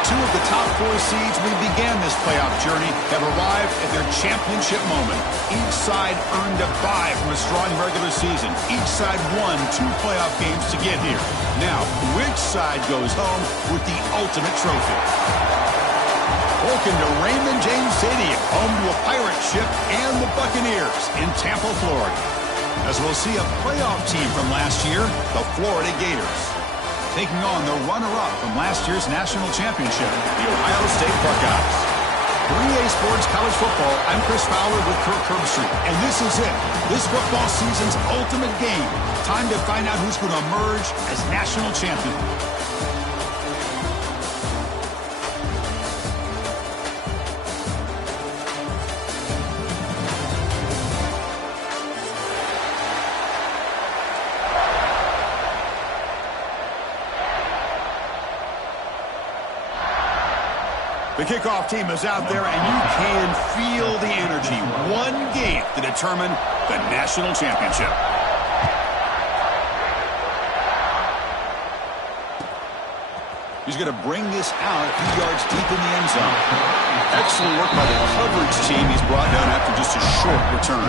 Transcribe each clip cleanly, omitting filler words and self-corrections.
Two of the top 4 seeds we began this playoff journey have arrived at their championship moment. Each side earned a bye from a strong regular season. Each side won 2 playoff games to get here. Now, which side goes home with the ultimate trophy? Welcome to Raymond James Stadium, home to a pirate ship and the Buccaneers in Tampa, Florida. As we'll see a playoff team from last year, the Florida Gators, taking on the runner-up from last year's national championship, the Ohio State Buckeyes. 3A Sports College Football, I'm Chris Fowler with Kirk Herbstreit, and this is it. This football season's ultimate game. Time to find out who's going to emerge as national champion. The kickoff team is out there, and you can feel the energy. One game to determine the national championship. He's going to bring this out a few yards deep in the end zone. Excellent work by the coverage team. He's brought down after just a short return.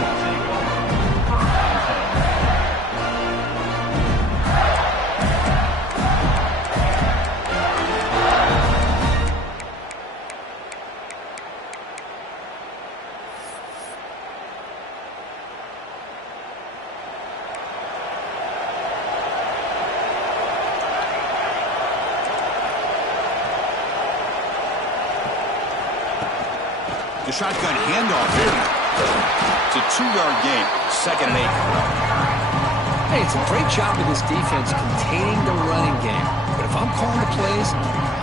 The shotgun handoff here. It's a 2-yard gain. 2nd and 8. Hey, it's a great job of this defense containing the running game. But if I'm calling the plays,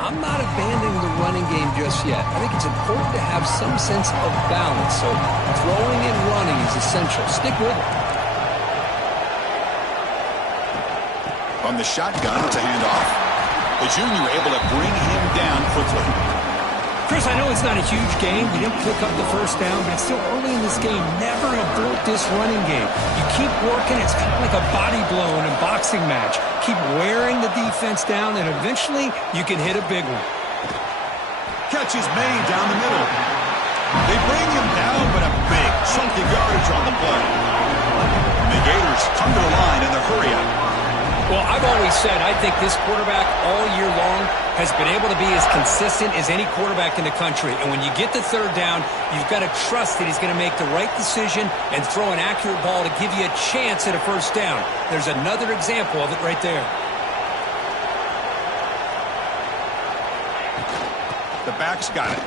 I'm not abandoning the running game just yet. I think it's important to have some sense of balance. So throwing and running is essential. Stick with it. From the shotgun, it's a handoff. The junior able to bring him down quickly. Chris, I know it's not a huge game. You didn't pick up the first down, but it's still early in this game. Never abort this running game. You keep working. It's kind of like a body blow in a boxing match. Keep wearing the defense down, and eventually you can hit a big one. Catch is made down the middle. They bring him down, but a big chunk of yardage on the play. And the Gators come to the line in the hurry up. Well, I've always said I think this quarterback all year long has been able to be as consistent as any quarterback in the country. And when you get the 3rd down, you've got to trust that he's going to make the right decision and throw an accurate ball to give you a chance at a 1st down. There's another example of it right there. The back's got it.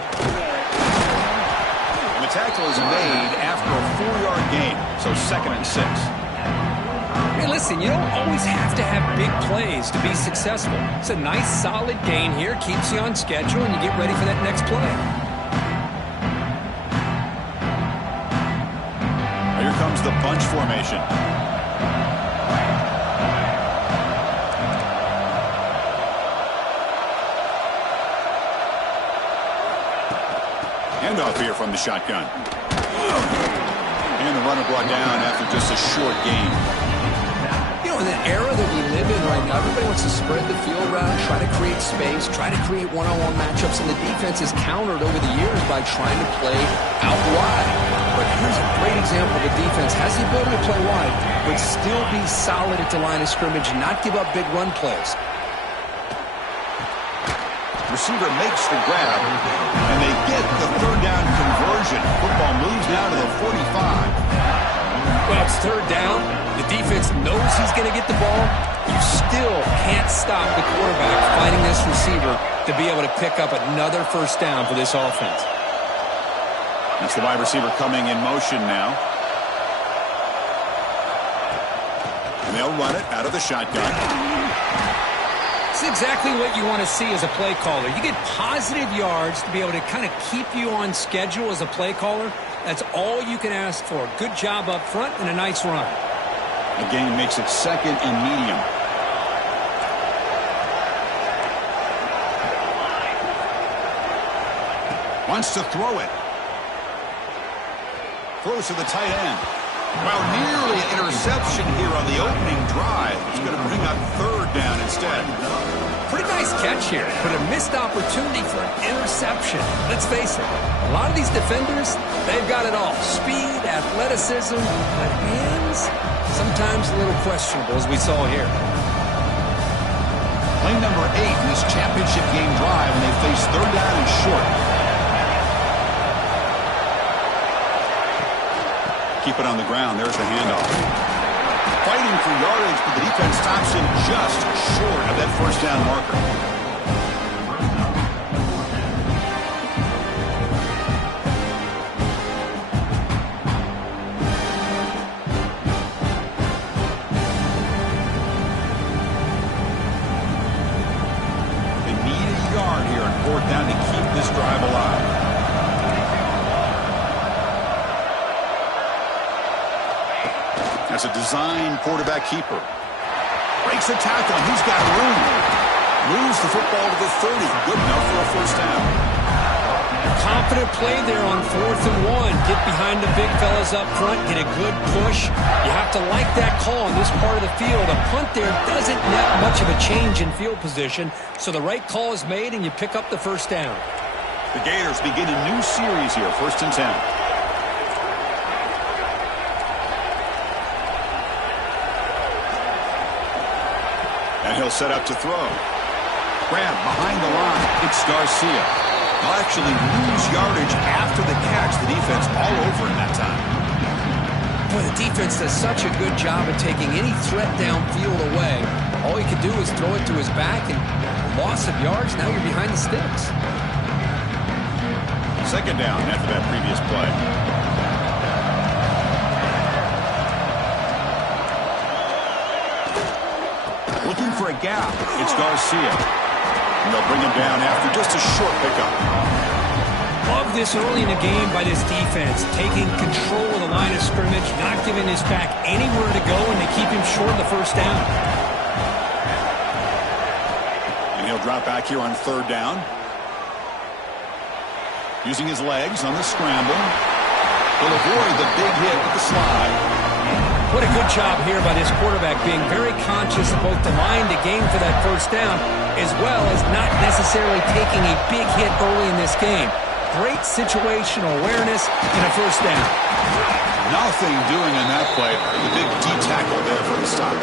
And the tackle is made after a 4-yard gain, so 2nd and 6. Hey, listen, you don't always have to have big plays to be successful. It's a nice, solid gain here. Keeps you on schedule, and you get ready for that next play. Here comes the bunch formation. Handoff here from the shotgun. And the runner brought down after just a short gain. You know, in the era that we live in right now, everybody wants to spread the field around, try to create space, try to create one-on-one matchups, and the defense is countered over the years by trying to play out wide. But here's a great example. The defense has the ability to play wide, but still be solid at the line of scrimmage and not give up big run plays. Receiver makes the grab, and they get the 3rd down conversion. Football moves now to the 45. Well, it's 3rd down. The defense knows he's going to get the ball. You still can't stop the quarterback fighting this receiver to be able to pick up another 1st down for this offense. That's the wide receiver coming in motion now. And they'll run it out of the shotgun. It's exactly what you want to see as a play caller. You get positive yards to be able to kind of keep you on schedule as a play caller. That's all you can ask for. Good job up front and a nice run. Again, makes it 2nd and medium. Wants to throw it. Throws to the tight end. Well, nearly an interception here on the opening drive. It's going to bring up 3rd down instead. Pretty nice catch here, but a missed opportunity for an interception. Let's face it, a lot of these defenders, they've got it all. Speed, athleticism, but hands, sometimes a little questionable, as we saw here. Play number 8 in this championship game drive, and they face third down and short. Keep it on the ground. There's the handoff. Fighting for yardage, but the defense stops him just short of that first down marker. They need a yard here on fourth down to keep this drive alive. That's a design quarterback keeper. Breaks a tackle, and he's got room. Moves the football to the 30. Good enough for a first down. Confident play there on 4th and 1. Get behind the big fellas up front. Get a good push. You have to like that call in this part of the field. A punt there doesn't net much of a change in field position, so the right call is made, and you pick up the first down. The Gators begin a new series here, 1st and 10. And he'll set up to throw. Grab behind the line. It's Garcia. He'll actually lose yardage after the catch. The defense all over him that time. Boy, the defense does such a good job of taking any threat downfield away. All he could do is throw it to his back, and loss of yards, now you're behind the sticks. Second down after that previous play. Looking for a gap. It's Garcia. And they'll bring him down after just a short pickup. Love this early in the game by this defense. Taking control of the line of scrimmage, not giving his back anywhere to go, and they keep him short of the first down. And he'll drop back here on 3rd down. Using his legs on the scramble. He'll avoid the big hit with the slide. What a good job here by this quarterback, being very conscious of both the line to gain for that first down, as well as not necessarily taking a big hit early in this game. Great situational awareness and a first down. Nothing doing in that play. The big D tackle there for the stop.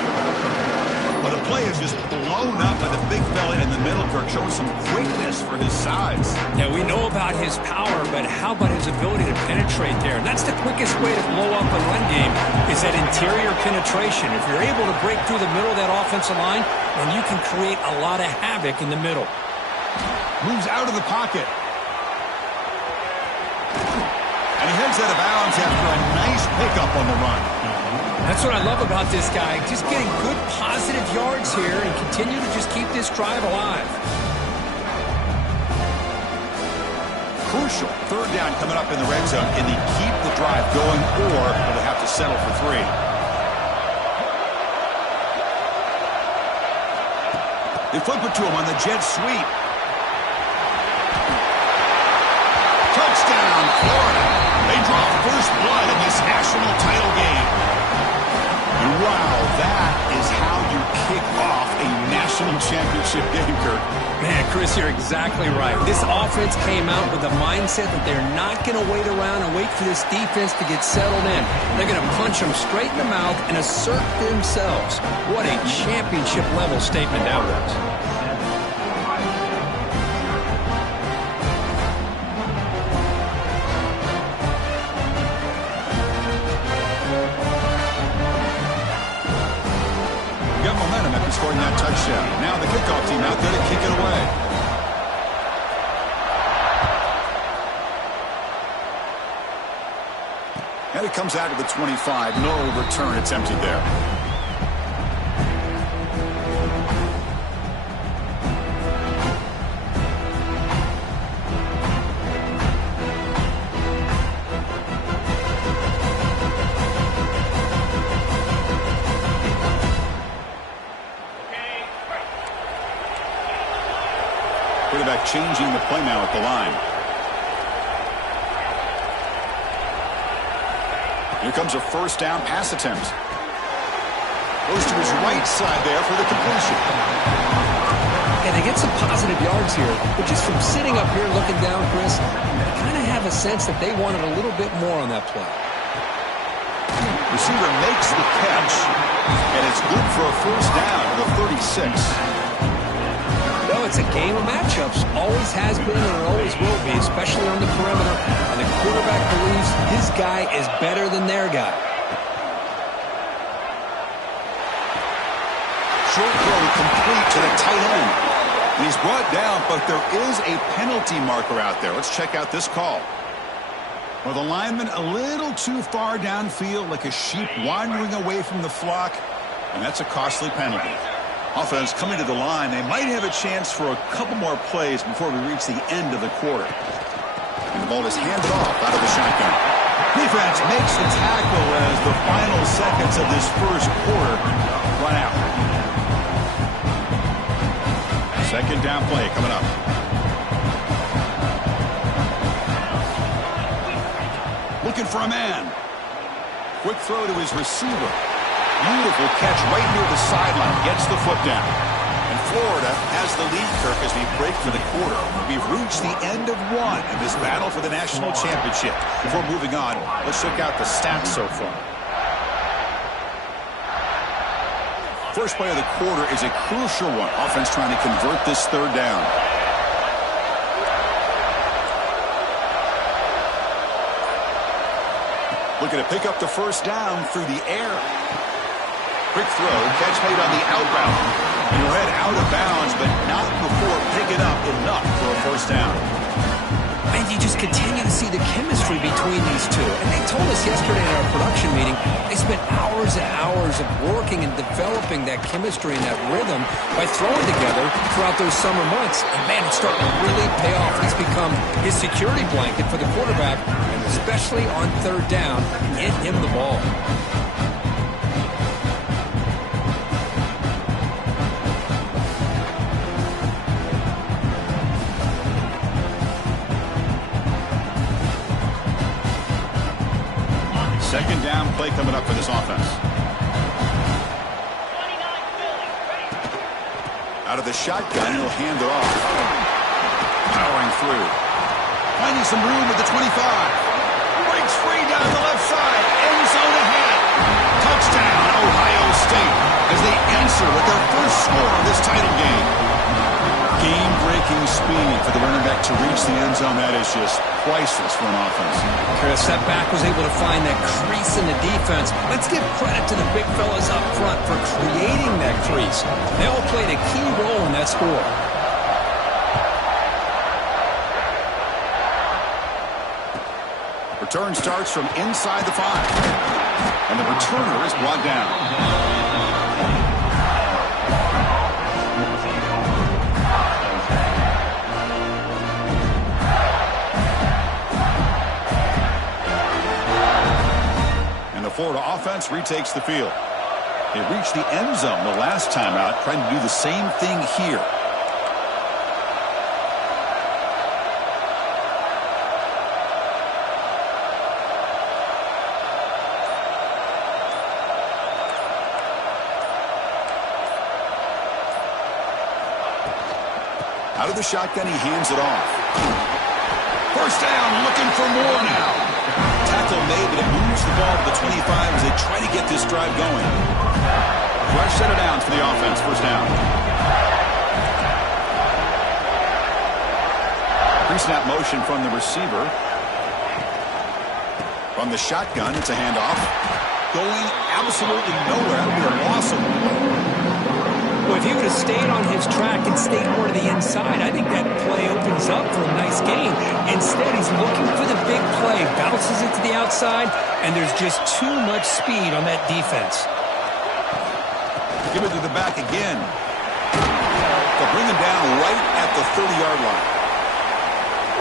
But the play is just blown up by the big fella in the middle, Kirk, showing some quickness for his size. Yeah, we know about his power, but how about his ability to penetrate there? And that's the quickest way to blow up a run game, is that interior penetration. If you're able to break through the middle of that offensive line, then you can create a lot of havoc in the middle. Moves out of the pocket. And he heads out of bounds after a nice pickup on the run. That's what I love about this guy. Just getting good positive yards here and continue to just keep this drive alive. Crucial. 3rd down coming up in the red zone. Can they keep the drive going, or will they have to settle for 3? They flip it to him on the jet sweep. Touchdown, Florida. They draw first blood in this national title game. And wow, that is how you kick off a national championship game, Kirk. Man, Chris, you're exactly right. This offense came out with the mindset that they're not going to wait around and wait for this defense to get settled in. They're going to punch them straight in the mouth and assert themselves. What a championship-level statement that was. Scoring that touchdown. Now the kickoff team out there to kick it away. And it comes out to the 25. No return. It's empty there. Quarterback changing the play now at the line. Here comes a first down pass attempt. Goes to his right side there for the completion. Yeah, they get some positive yards here, but just from sitting up here looking down, Chris, I kind of have a sense that they wanted a little bit more on that play. Receiver makes the catch, and it's good for a first down to the 36. Well, it's a game of matchups. Always has been and it always will be, especially on the perimeter. And the quarterback believes his guy is better than their guy. Short throw complete to the tight end. And he's brought down, but there is a penalty marker out there. Let's check out this call. Well, the lineman a little too far downfield, like a sheep wandering away from the flock, and that's a costly penalty. Offense coming to the line. They might have a chance for a couple more plays before we reach the end of the quarter. And the ball is handed off out of the shotgun. Defense makes the tackle as the final seconds of this first quarter run out. Second down play coming up. Looking for a man. Quick throw to his receiver. Beautiful catch right near the sideline. Gets the foot down. And Florida has the lead, Kirk, as we break for the quarter. We've reached the end of one in this battle for the national championship. Before moving on, let's check out the stats so far. First play of the quarter is a crucial one. Offense trying to convert this third down. Looking to pick up the first down through the air. Quick throw, catch made on the out route. And he'll head out of bounds, but not before picking up enough for a first down. And you just continue to see the chemistry between these two. And they told us yesterday in our production meeting, they spent hours and hours of working and developing that chemistry and that rhythm by throwing together throughout those summer months. And man, it's starting to really pay off. He's become his security blanket for the quarterback, and especially on third down, get him the ball. Second down play coming up for this offense. Out of the shotgun, he'll hand it off. Powering through. Finding some room at the 25. Breaks free down the left side. End zone ahead. Touchdown, Ohio State, as they answer with their first score of this title game. Game-breaking speed for the running back to reach the end zone. That is just priceless for an offense. Chris, that back was able to find that crease in the defense. Let's give credit to the big fellas up front for creating that crease. They all played a key role in that score. Return starts from inside the 5. And the returner is brought down. Florida offense retakes the field. They reached the end zone the last time out, trying to do the same thing here. Out of the shotgun, he hands it off. First down, looking for more now. Tackle made, but it moves the ball to the 25 as they try to get this drive going. Fresh set of downs for the offense. First down. Pre-snap motion from the receiver. From the shotgun, it's a handoff. Going absolutely nowhere. That would be a loss of the ball. Well, if he would have stayed on his track and stayed more to the inside, I think that play opens up for a nice gain. Instead, he's looking for the big play, bounces it to the outside, and there's just too much speed on that defense. Give it to the back again. They'll bring him down right at the 30-yard line.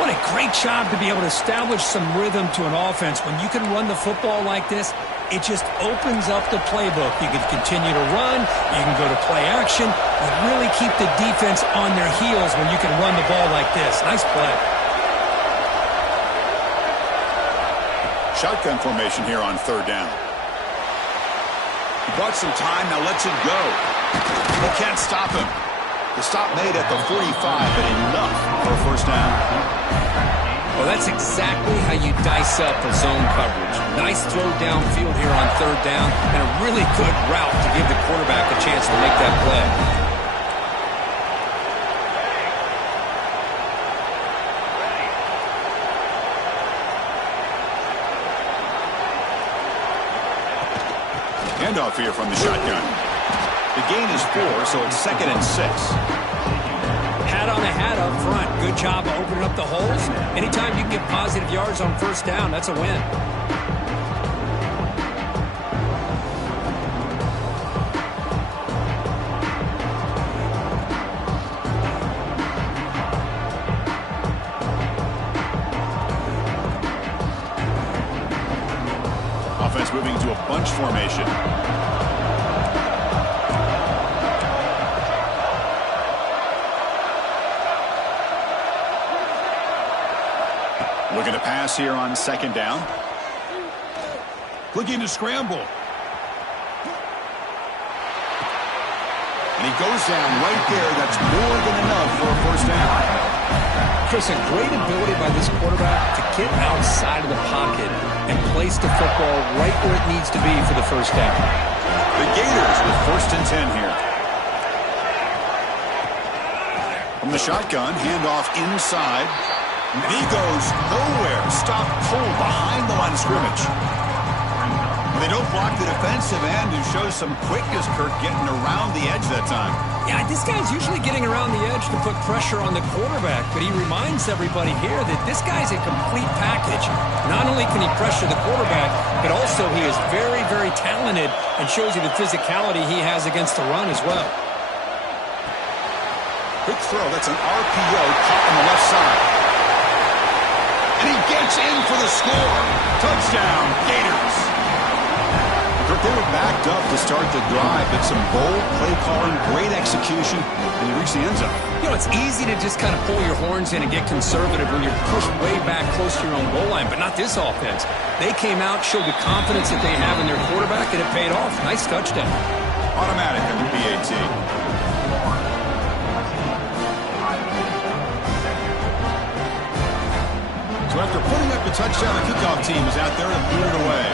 What a great job to be able to establish some rhythm to an offense. When you can run the football like this, it just opens up the playbook. You can continue to run. You can go to play action. You really keep the defense on their heels when you can run the ball like this. Nice play. Shotgun formation here on third down. He bought some time, now lets it go. He can't stop him. The stop made at the 45, but enough for a first down. Well, that's exactly how you dice up a zone coverage. Nice throw downfield here on third down, and a really good route to give the quarterback a chance to make that play. Handoff here from the shotgun. The gain is 4, so it's 2nd and 6. Hat on a hat up front. Good job of opening up the holes. Anytime you can get positive yards on first down, that's a win. Offense moving to a bunch formation. Looking to pass here on 2nd down. Looking to scramble. And he goes down right there. That's more than enough for a first down. Chris, a great ability by this quarterback to get outside of the pocket and place the football right where it needs to be for the first down. The Gators with 1st and 10 here. From the shotgun, handoff inside. And he goes nowhere. Stop pulled behind the line of scrimmage. They don't block the defensive end, who shows some quickness, Kirk, getting around the edge that time. Yeah, this guy's usually getting around the edge to put pressure on the quarterback, but he reminds everybody here that this guy's a complete package. Not only can he pressure the quarterback, but also he is very, very talented and shows you the physicality he has against the run as well. Quick throw. That's an RPO caught on the left side. And he gets in for the score. Touchdown, Gators. They were backed up to start the drive, but some bold play calling, great execution, and they reached the end zone. You know, it's easy to just kind of pull your horns in and get conservative when you're pushed way back close to your own goal line, but not this offense. They came out, showed the confidence that they have in their quarterback, and it paid off. Nice touchdown. Automatic on the PAT. So after putting up the touchdown, the kickoff team is out there to boot it away.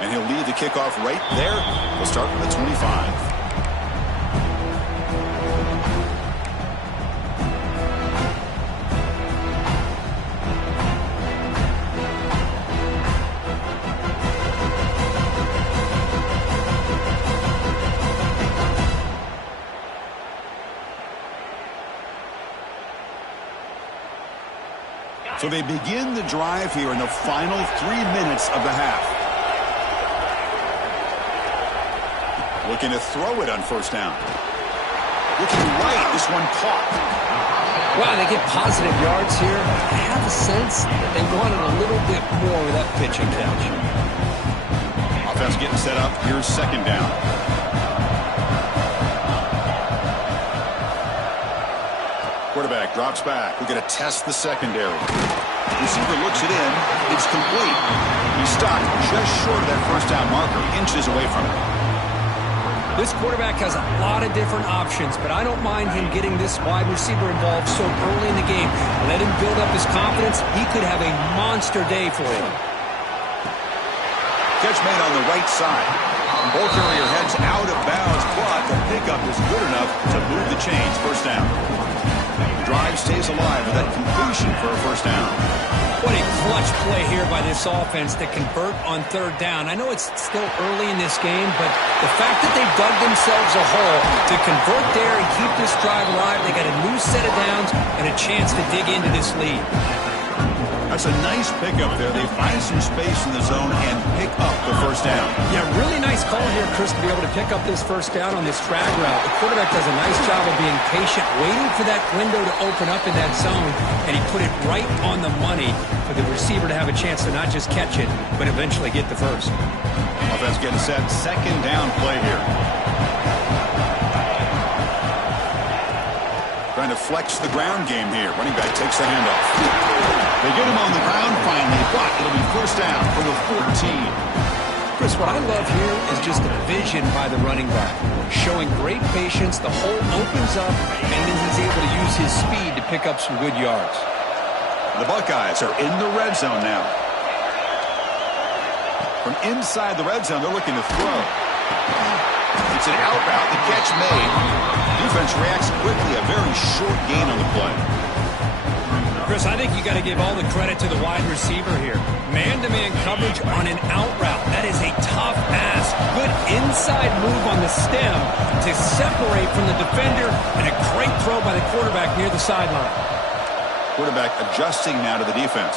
And he'll lead the kickoff right there. We'll start from the 25. So they begin the drive here in the final 3 minutes of the half. Looking to throw it on first down. Looking right, this one caught. Wow, they get positive yards here. I have a sense that they wanted a little bit more with that pitch and catch. Offense getting set up. Here's 2nd down. Quarterback drops back. We're going to test the secondary. Receiver looks it in. It's complete. He's stopped just short of that first down marker, inches away from it. This quarterback has a lot of different options, but I don't mind him getting this wide receiver involved so early in the game. Let him build up his confidence. He could have a monster day for him. Catch made on the right side. Ball carrier heads out of bounds, but the pickup is good enough to move the chains. First down. The drive stays alive with that completion for a first down. What a clutch play here by this offense to convert on third down. I know it's still early in this game, but the fact that they dug themselves a hole to convert there and keep this drive alive, they got a new set of downs and a chance to dig into this lead. That's a nice pickup there. They find some space in the zone and pick up the first down. Yeah, really nice call here, Chris, to be able to pick up this first down on this drag route. The quarterback does a nice job of being patient, waiting for that window to open up in that zone, and he put it right on the money for the receiver to have a chance to not just catch it, but eventually get the first. Offense getting set. 2nd down play here. Trying to flex the ground game here. Running back takes the handoff. They get him on the ground finally, but it'll be first down for the 14. Chris, what I love here is just the vision by the running back. Showing great patience, the hole opens up, and then he's able to use his speed to pick up some good yards. The Buckeyes are in the red zone now. From inside the red zone, they're looking to throw. It's an out route, the catch made. Defense reacts quickly, a very short gain on the play. Chris, I think you got to give all the credit to the wide receiver here. Man-to-man coverage on an out route. That is a tough ask. Good inside move on the stem to separate from the defender, and a great throw by the quarterback near the sideline. Quarterback adjusting now to the defense.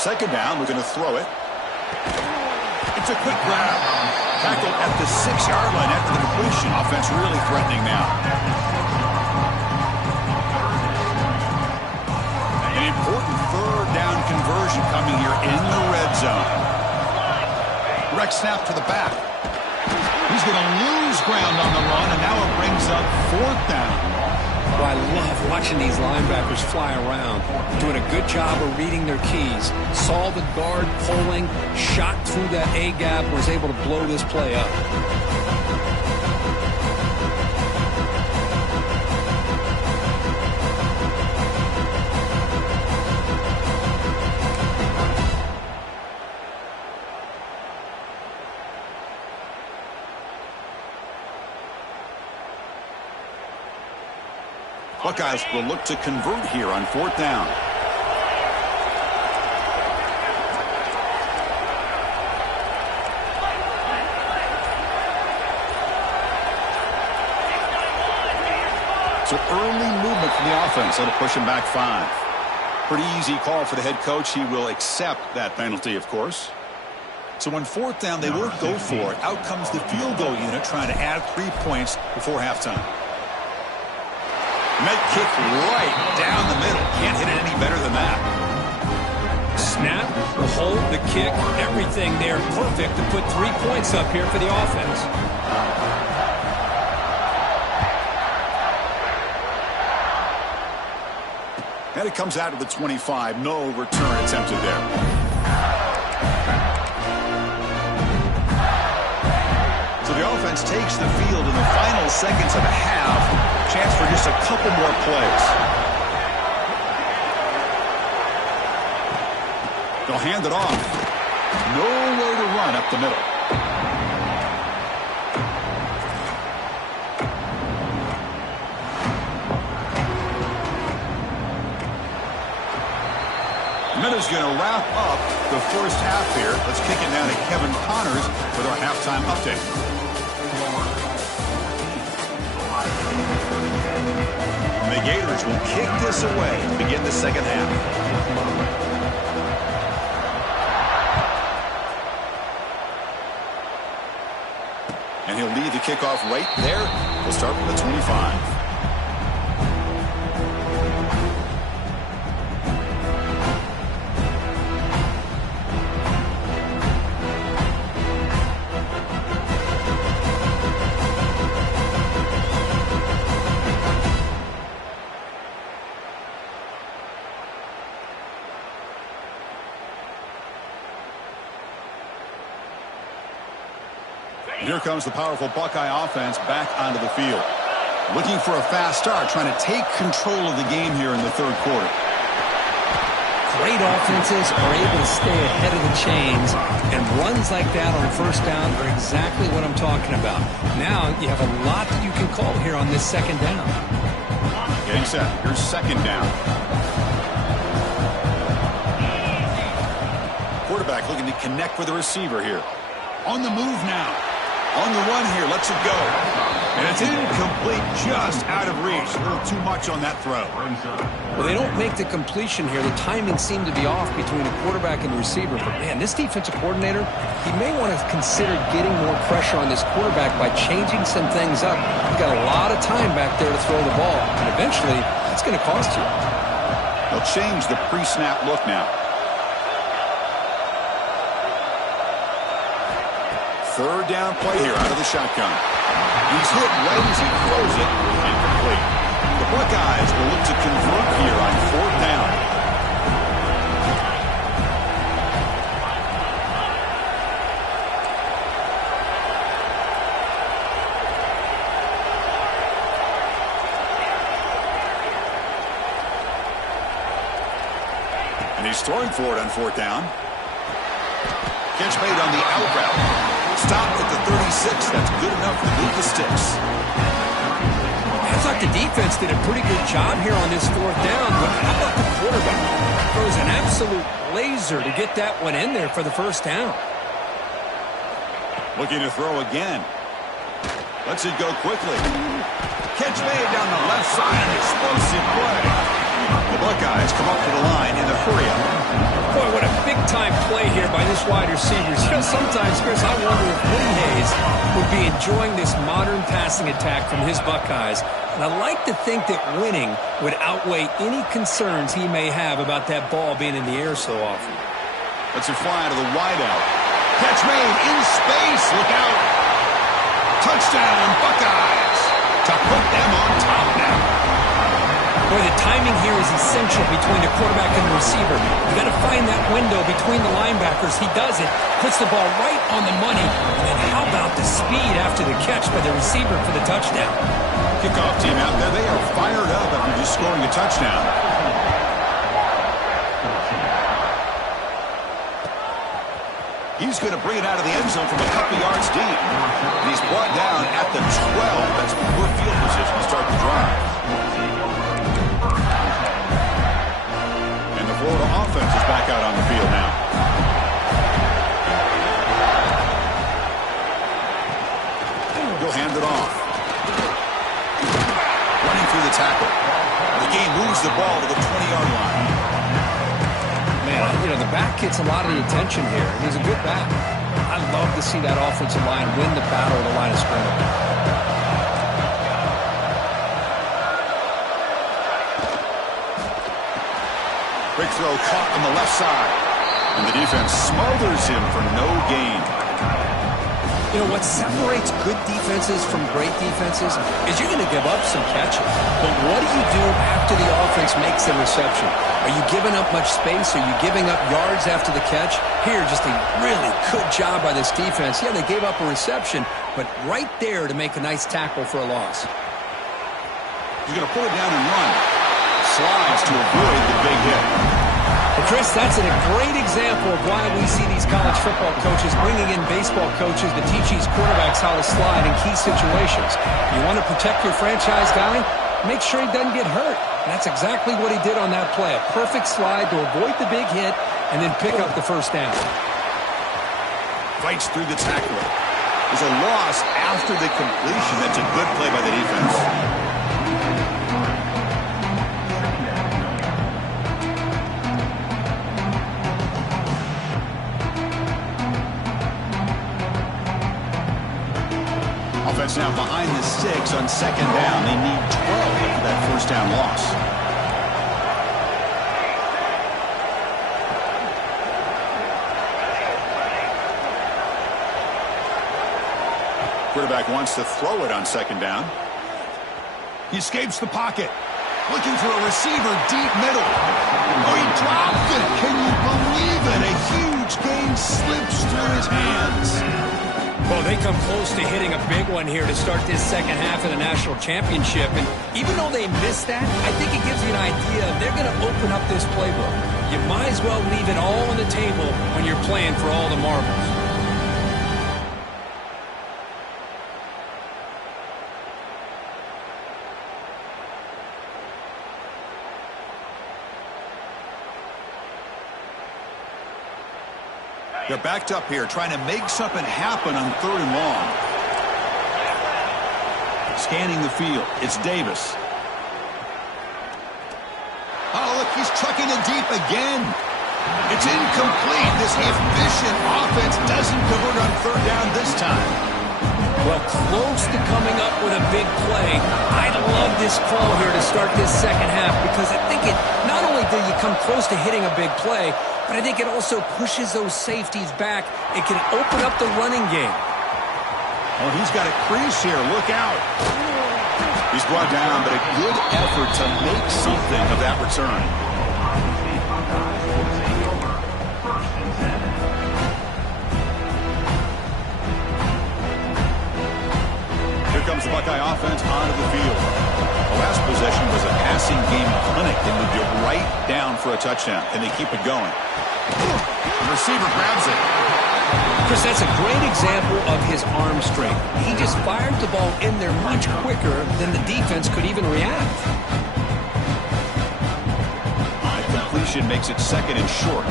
Second down, we're going to throw it. It's a quick grab. Tackled at the 6-yard line after the completion. Offense really threatening now. An important third down conversion coming here in the red zone. Direct snap to the back. He's going to lose ground on the run, and now it brings up fourth down. Well, I love watching these linebackers fly around, doing a good job of reading their keys. Saw the guard pulling, shot through that A-gap, was able to blow this play up. Buckeyes will look to convert here on fourth down. So early movement from the offense. That'll push him back 5. Pretty easy call for the head coach. He will accept that penalty, of course. So on fourth down, they will go for it. Out comes the field goal unit trying to add 3 points before halftime. Med kick right down the middle. Can't hit it any better than that. Snap, the hold, the kick, everything there perfect to put 3 points up here for the offense. And it comes out of the 25. No return attempted there. So the offense takes the field in the final seconds of a half. Chance for just a couple more plays. They'll hand it off. Nowhere to run up the middle. Minutes going to wrap up the first half here. Let's kick it now to Kevin Connors with our halftime update. The Gators will kick this away to begin the second half. And he'll lead the kickoff right there. We'll start from the 25. Here comes the powerful Buckeye offense back onto the field. Looking for a fast start, trying to take control of the game here in the third quarter. Great offenses are able to stay ahead of the chains, and runs like that on first down are exactly what I'm talking about. Now you have a lot that you can call here on this second down. Getting set. Here's second down. Quarterback looking to connect with the receiver here. On the move now. On the run here, lets it go. And it's incomplete, just out of reach. A little too much on that throw. Well, they don't make the completion here. The timing seemed to be off between the quarterback and the receiver. But, man, this defensive coordinator, he may want to consider getting more pressure on this quarterback by changing some things up. He's got a lot of time back there to throw the ball. And eventually, it's going to cost you. They'll change the pre-snap look now. Third down play here out of the shotgun. He's hit right as he throws it. Incomplete. The Buckeyes will look to convert here on fourth down. And he's throwing for it on fourth down. Catch made on the out route. Stopped at the 36. That's good enough to move the sticks. I thought the defense did a pretty good job here on this fourth down, but how about the quarterback? Throws an absolute laser to get that one in there for the first down. Looking to throw again. Lets it go quickly. Catch made down the left side. Explosive play. The Buckeyes come up to the line in the hurry-up. Boy, what a big-time play here by this wide receiver. You know, sometimes, Chris, I wonder if Woody Hayes would be enjoying this modern passing attack from his Buckeyes. And I like to think that winning would outweigh any concerns he may have about that ball being in the air so often. Let's it fly to the wideout. Catch made in space. Look out. Touchdown, Buckeyes. To put them on top now. Boy, the timing here is essential between the quarterback and the receiver. You got to find that window between the linebackers. He does it, puts the ball right on the money. And then how about the speed after the catch by the receiver for the touchdown? Kickoff team out there, they are fired up after just scoring a touchdown. He's going to bring it out of the end zone from a couple yards deep. And he's brought down at the 12. That's poor field position to start the drive. And the Florida offense is back out on the field now. He'll hand it off. Running through the tackle. The game moves the ball to the 20-yard line. Man, you know, the back gets a lot of the attention here. He's a good back. I love to see that offensive line win the battle of the line of scrimmage. Quick throw caught on the left side. And the defense smothers him for no gain. You know, what separates good defenses from great defenses is you're going to give up some catches. But what do you do after the offense makes the reception? Are you giving up much space? Are you giving up yards after the catch? Here, just a really good job by this defense. Yeah, they gave up a reception, but right there to make a nice tackle for a loss. He's going to pull it down and run. Slides to avoid the big hit. Well, Chris, that's a great example of why we see these college football coaches bringing in baseball coaches to teach these quarterbacks how to slide in key situations. You want to protect your franchise guy? Make sure he doesn't get hurt. And that's exactly what he did on that play. A perfect slide to avoid the big hit and then pick up the first down. Fights through the tackle. There's a loss after the completion. That's a good play by the defense. Offense now behind the 6 on second down. They need 12 after that first down loss. Quarterback wants to throw it on second down. He escapes the pocket. Looking for a receiver deep middle. Oh, he dropped it. Can you believe it? A huge gain slips through his hands. Well, they come close to hitting a big one here to start this second half of the national championship. And even though they missed that, I think it gives you an idea they're going to open up this playbook. You might as well leave it all on the table when you're playing for all the marbles. They're backed up here, trying to make something happen on 3rd and long. Scanning the field, it's Davis. Oh, look, he's trucking it deep again. It's incomplete. This efficient offense doesn't convert on third down this time. Well, close to coming up with a big play. I love this call here to start this second half because I think it not only do you come close to hitting a big play, but I think it also pushes those safeties back. It can open up the running game. Oh, he's got a crease here. Look out. He's brought down, but a good effort to make something of that return. Here comes the Buckeye offense onto the field. The last possession was a passing game clinic. They moved it right down for a touchdown, and they keep it going. The receiver grabs it. Chris, that's a great example of his arm strength. He just fired the ball in there much quicker than the defense could even react. The completion makes it second and short.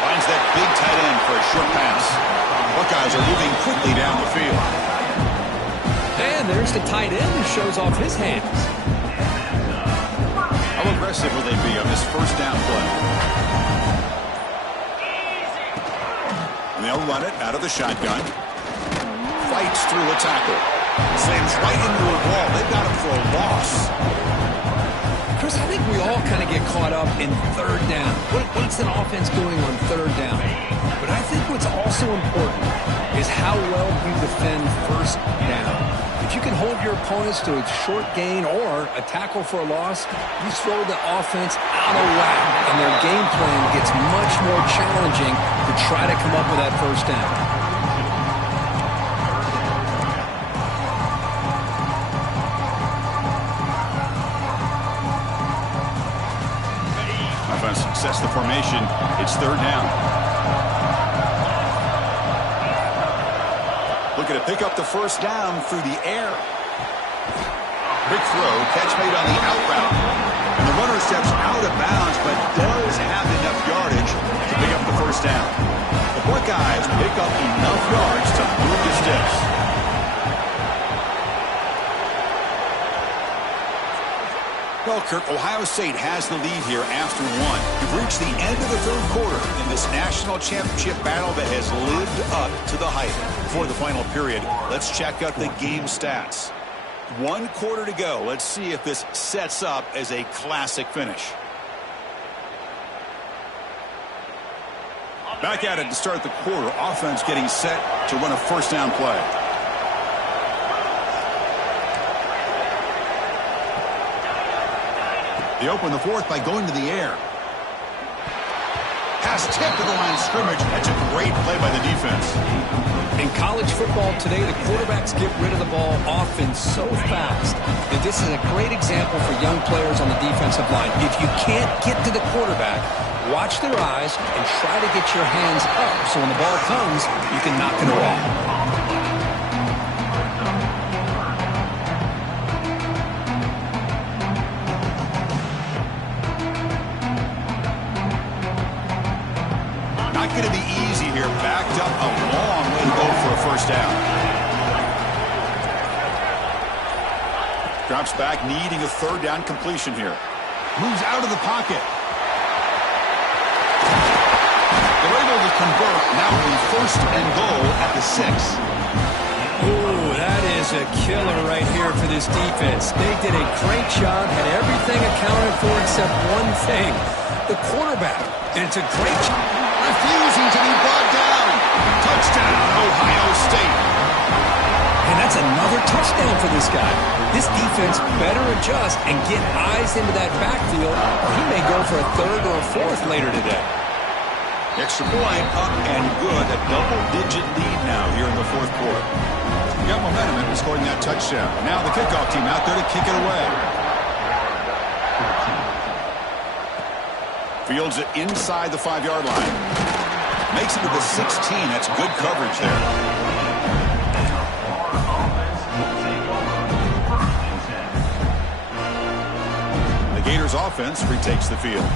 Finds that big tight end for a short pass. Buckeyes are moving quickly down the field. And there's the tight end who shows off his hands. How aggressive will they be on this first down play? And they'll run it out of the shotgun. Fights through a tackle. Slams right into a wall. They've got him for a loss. Chris, I think we all kind of get caught up in third down. What's an offense doing on third down? But I think what's also important is how well you defend first down. If you can hold your opponents to a short gain or a tackle for a loss, you throw the offense out of whack, and their game plan gets much more challenging to try to come up with that first down. Offense sets the formation. It's third down. Looking to pick up the first down through the air. Big throw, catch made on the out route. And the runner steps out of bounds, but does have enough yardage to pick up the first down. The Buckeyes pick up enough yards to move the sticks. Well, Kirk, Ohio State has the lead here after one. We've reached the end of the third quarter in this national championship battle that has lived up to the hype. Before the final period, let's check out the game stats. 1 quarter to go. Let's see if this sets up as a classic finish. Back at it to start the quarter. Offense getting set to run a first down play. They open the fourth by going to the air. Pass tipped to the line of scrimmage. That's a great play by the defense. In college football today, the quarterbacks get rid of the ball often so fast that this is a great example for young players on the defensive line. If you can't get to the quarterback, watch their eyes and try to get your hands up so when the ball comes, you can knock it away. Going to be easy here. Backed up a long way to go for a first down. Drops back, needing a third down completion here. Moves out of the pocket. They're able to convert now in first and goal at the 6. Ooh, that is a killer right here for this defense. They did a great job, had everything accounted for except one thing, the quarterback. And it's a great job. Refusing to be brought down. Touchdown, Ohio State. And that's another touchdown for this guy. This defense better adjust and get eyes into that backfield, or he may go for a third or a fourth later today. Extra point up and good. A double-digit lead now here in the fourth quarter. Got momentum after scoring that touchdown. Now the kickoff team out there to kick it away. Fields it inside the 5-yard line. Makes it to the 16. That's good coverage there. The Gators offense retakes the field.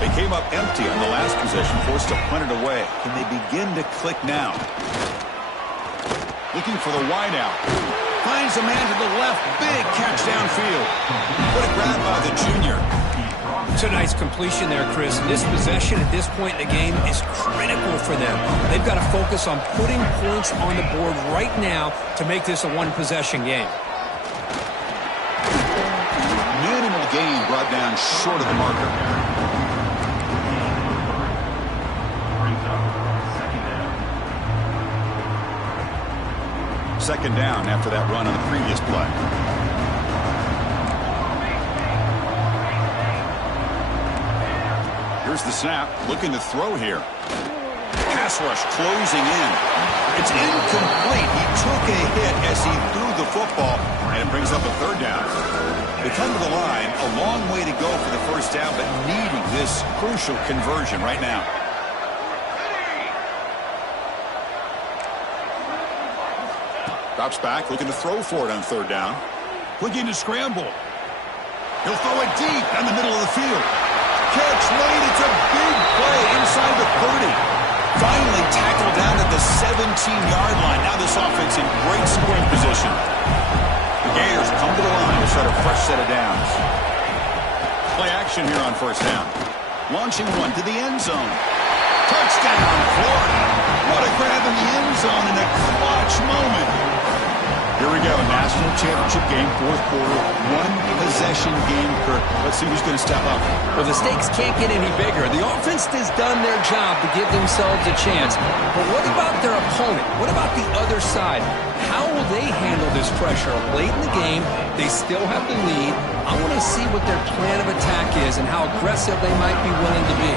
They came up empty on the last possession, forced to punt it away. Can they begin to click now? Looking for the wideout. Finds a man to the left. Big catch downfield. What a grab by the junior. It's a nice completion there, Chris. And this possession at this point in the game is critical for them. They've got to focus on putting points on the board right now to make this a one-possession game. Minimal gain brought down short of the marker. Second down after that run on the previous play. Here's the snap. Looking to throw here. Pass rush closing in. It's incomplete. He took a hit as he threw the football, and it brings up a third down. They come to the line. A long way to go for the first down, but needing this crucial conversion right now. Drops back, looking to throw for it on third down. Looking to scramble. He'll throw it deep down the middle of the field. Catch made. It's a big play inside the 30. Finally tackled down at the 17-yard line. Now this offense in great scoring position. The Gators come to the line to start a fresh set of downs. Play action here on first down. Launching one to the end zone. Touchdown, Florida. What a grab in the end zone in a clutch moment. Here we go, national championship game, fourth quarter, one-possession game. Kirk, let's see who's going to step up. Well, the stakes can't get any bigger. The offense has done their job to give themselves a chance. But what about their opponent? What about the other side? How will they handle this pressure? Late in the game, they still have the lead. I want to see what their plan of attack is and how aggressive they might be willing to be.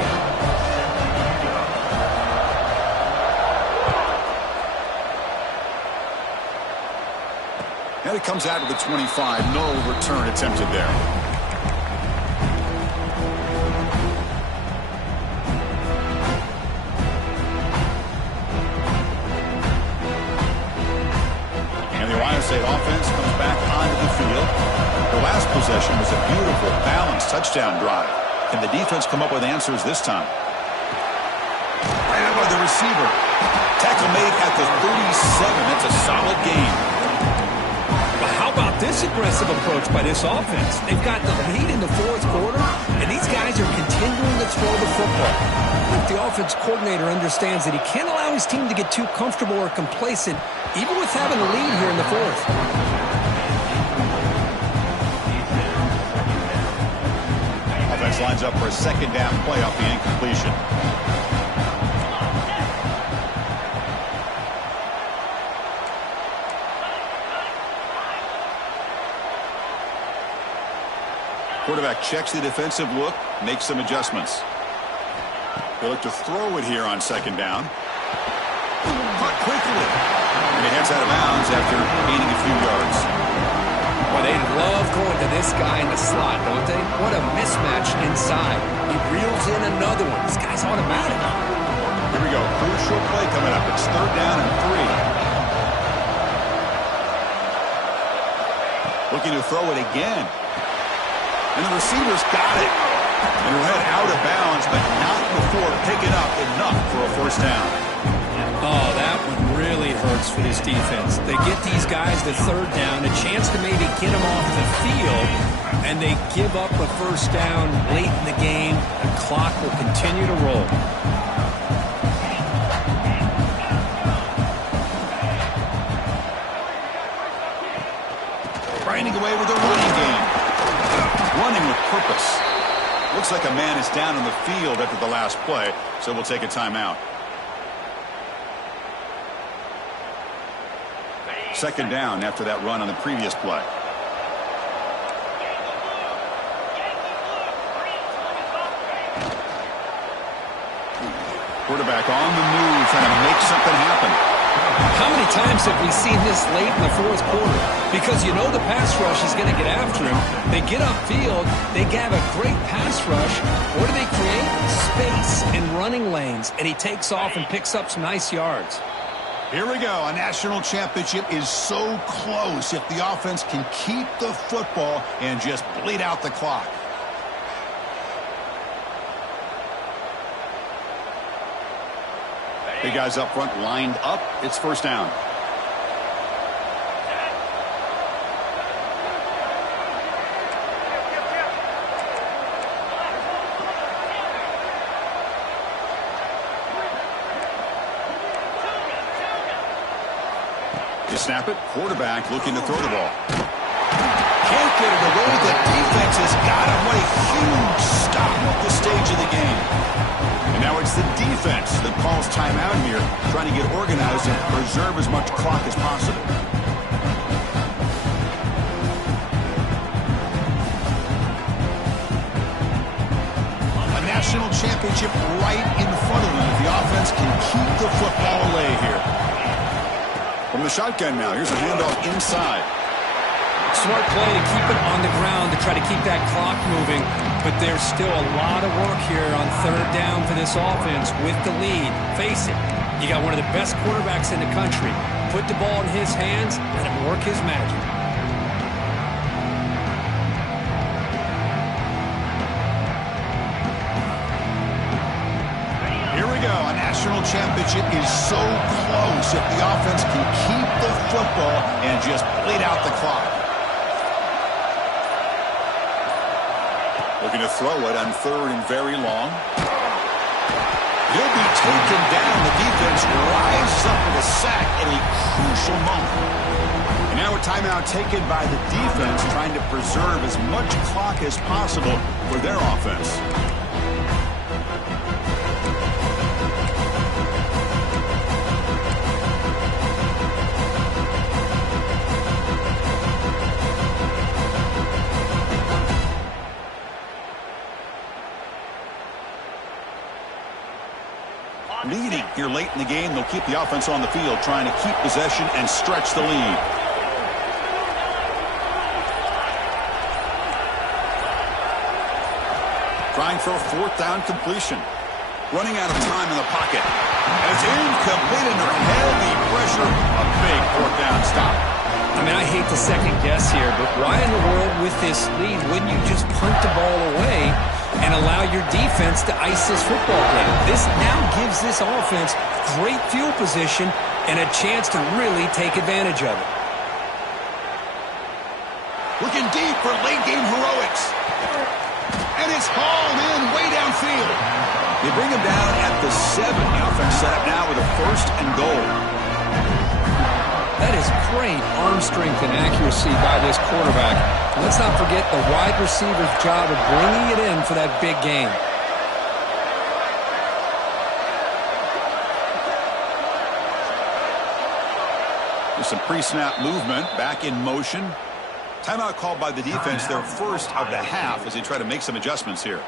And it comes out to the 25. No return attempted there. And the Ohio State offense comes back onto the field. The last possession was a beautiful, balanced touchdown drive. Can the defense come up with answers this time? Right by the receiver. Tackle made at the 37. That's a solid gain. How about this aggressive approach by this offense? They've got the lead in the fourth quarter, and these guys are continuing to throw the football. I think the offense coordinator understands that he can't allow his team to get too comfortable or complacent, even with having a lead here in the fourth. Offense lines up for a second down play off the incompletion. Quarterback checks the defensive look, makes some adjustments. They look to throw it here on second down. Caught quickly. And he heads out of bounds after gaining a few yards. Well, they love going to this guy in the slot, don't they? What a mismatch inside. He reels in another one. This guy's automatic. Here we go. Crucial play coming up. It's third down and 3. Looking to throw it again. And the receiver's got it. And he'll head out of bounds, but not before picking up enough for a first down. Oh, that one really hurts for this defense. They get these guys the third down, a chance to maybe get them off the field, and they give up a first down late in the game. The clock will continue to roll. Grinding away with a running game. Running with purpose. Looks like a man is down on the field after the last play, so we'll take a timeout. Second down after that run on the previous play. Quarterback on the move, trying to make something happen. How many times have we seen this late in the fourth quarter? Because you know the pass rush is going to get after him. They get upfield. They have a great pass rush. What do they create? Space and running lanes. And he takes off and picks up some nice yards. Here we go. A national championship is so close if the offense can keep the football and just bleed out the clock. Big guys up front lined up. It's first down. You snap it. Quarterback looking to throw the ball. Can't get it away. The defense has got him. What a huge stop at this stage of the game. And now it's the defense that calls timeout here, trying to get organized and preserve as much clock as possible. A national championship right in front of them if the offense can keep the football away here. From the shotgun now, here's a handoff inside. Smart play to keep it on the ground to try to keep that clock moving. But there's still a lot of work here on third down for this offense with the lead. Face it, you got one of the best quarterbacks in the country. Put the ball in his hands, let him work his magic. Here we go. A national championship is so close if the offense can keep the football and just bleed out the clock. Looking to throw it on third and very long. He'll be taken down. The defense rises up with a sack in a crucial moment. And now a timeout taken by the defense, trying to preserve as much clock as possible for their offense. Leading here late in the game, they'll keep the offense on the field, trying to keep possession and stretch the lead. Trying for a fourth down completion. Running out of time in the pocket. As incomplete under heavy pressure, a big fourth down stop. I mean, I hate to second guess here, but why in the world with this lead wouldn't you just punt the ball away and allow your defense to ice this football game? This now gives this offense great field position and a chance to really take advantage of it. Looking deep for late game heroics. And it's hauled in way downfield. They bring him down at the 7. The offense set up now with a first and goal. That is great arm strength and accuracy by this quarterback. Let's not forget the wide receiver's job of bringing it in for that big game. There's some pre-snap movement, back in motion. Timeout called by the defense, their first of the half, as they try to make some adjustments here.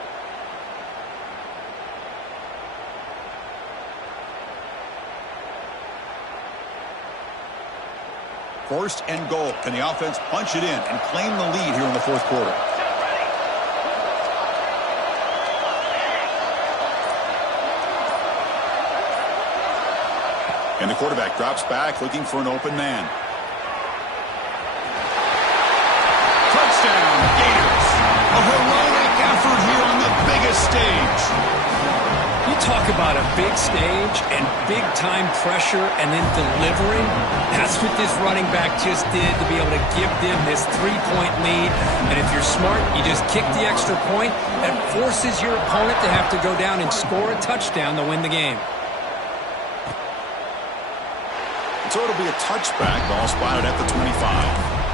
First and goal. Can the offense punch it in and claim the lead here in the fourth quarter? And the quarterback drops back, looking for an open man. Touchdown, Gators. A heroic effort here on the biggest stage. You talk about a big stage and big-time pressure and then delivering. That's what this running back just did to be able to give them this 3-point lead. And if you're smart, you just kick the extra point. That forces your opponent to have to go down and score a touchdown to win the game. So it'll be a touchback. Ball spotted at the 25.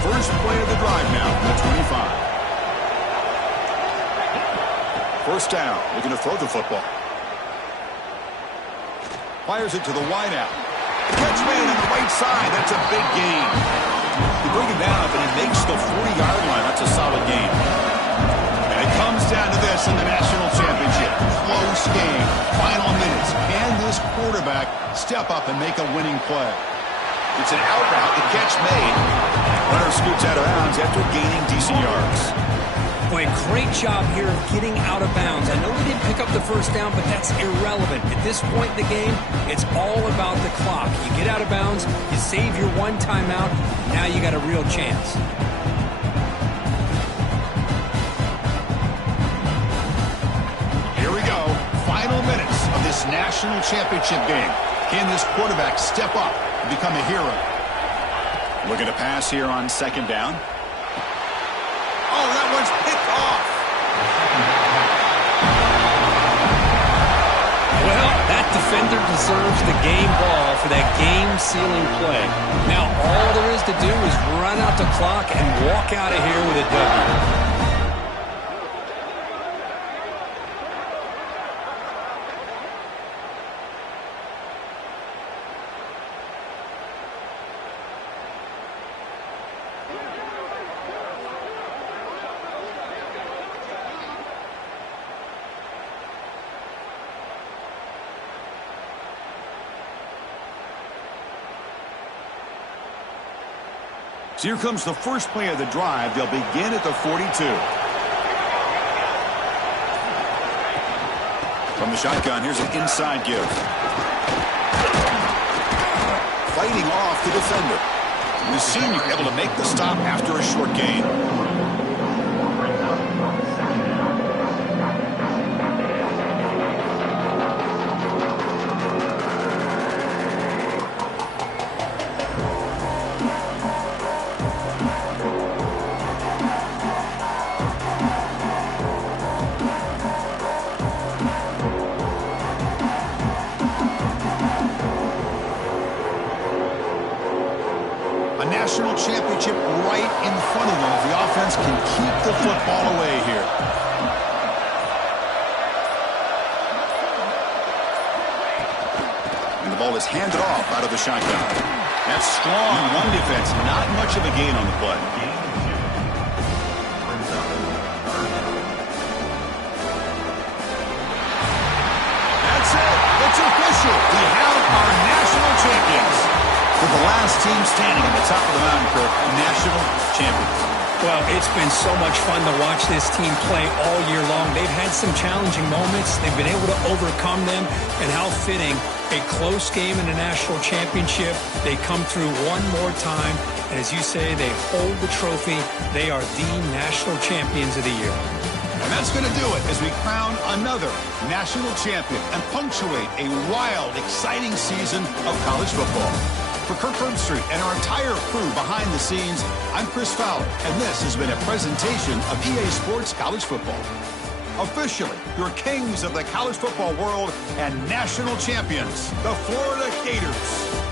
First play of the drive now from the 25. First down, looking to throw the football. Fires it to the wideout. Catch made on the right side. That's a big gain. You bring him down, and he makes the 40-yard line. That's a solid gain. And it comes down to this in the national championship. Close game. Final minutes. Can this quarterback step up and make a winning play? It's an out route. The catch made. Runner scoots out of bounds after gaining decent yards. Boy, great job here of getting out of bounds. I know they didn't pick up the first down, but that's irrelevant. At this point in the game, it's all about the clock. You get out of bounds, you save your one timeout, now you got a real chance. Here we go. Final minutes of this national championship game. Can this quarterback step up and become a hero? Looking to pass here on second down. Oh, that one's picked off. Well, that defender deserves the game ball for that game-sealing play. Now, all there is to do is run out the clock and walk out of here with a W. So here comes the first play of the drive. They'll begin at the 42. From the shotgun, here's an inside give. Fighting off the defender. The senior able to make the stop after a short gain. National championship right in front of them if the offense can keep the football away here. And the ball is handed off out of the shotgun. That's strong run defense. Not much of a gain on the play. That's it. It's official. We have our national champions. For the last team standing at the top of the mountain, Kirk, national champions. Well, it's been so much fun to watch this team play all year long. They've had some challenging moments. They've been able to overcome them. And how fitting, a close game in the national championship. They come through one more time. And as you say, they hold the trophy. They are the national champions of the year. And that's going to do it as we crown another national champion and punctuate a wild, exciting season of college football. For Kirk Herbstreit and our entire crew behind the scenes, I'm Chris Fowler, and this has been a presentation of EA Sports College Football. Officially, your kings of the college football world and national champions, the Florida Gators.